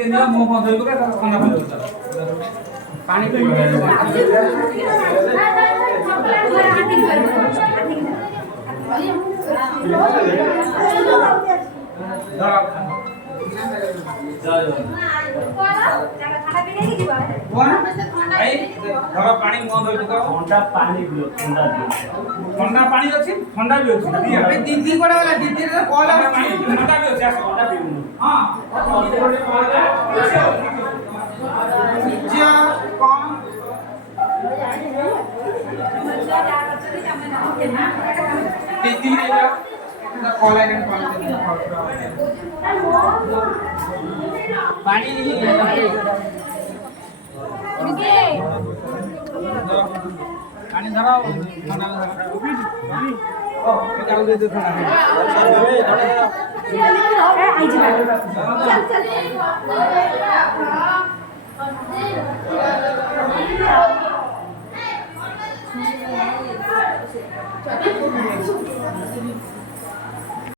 ଟିକେ ନିଅ ମୁହଁ ବନ୍ଦ ହେଇ ପକା ଥଣ୍ଡା ପଡ଼ିବ ପାଣି ଧର ପାଣି ମୁହଁ ଧୋଇ ପକାଅ ଥଣ୍ଡା ପାଣି ଦିଅ ଥଣ୍ଡା ପାଣି ଅଛି ଥଣ୍ଡା ବି ଅଛି ଦିଦି କୋଡା ଗଲା ଦିଦି ର କଲ ପାଣି ଥଣ୍ଡା ବି ଅଛି ଆସ ଥଣ୍ଡା ପିଉନୁ ହଁ ଜିଆ କଣ ଦିଦି रे कॉल आइले पानी पानी धरो ठांडा ओ केटाल दे दे ठांडा आई जा चल चल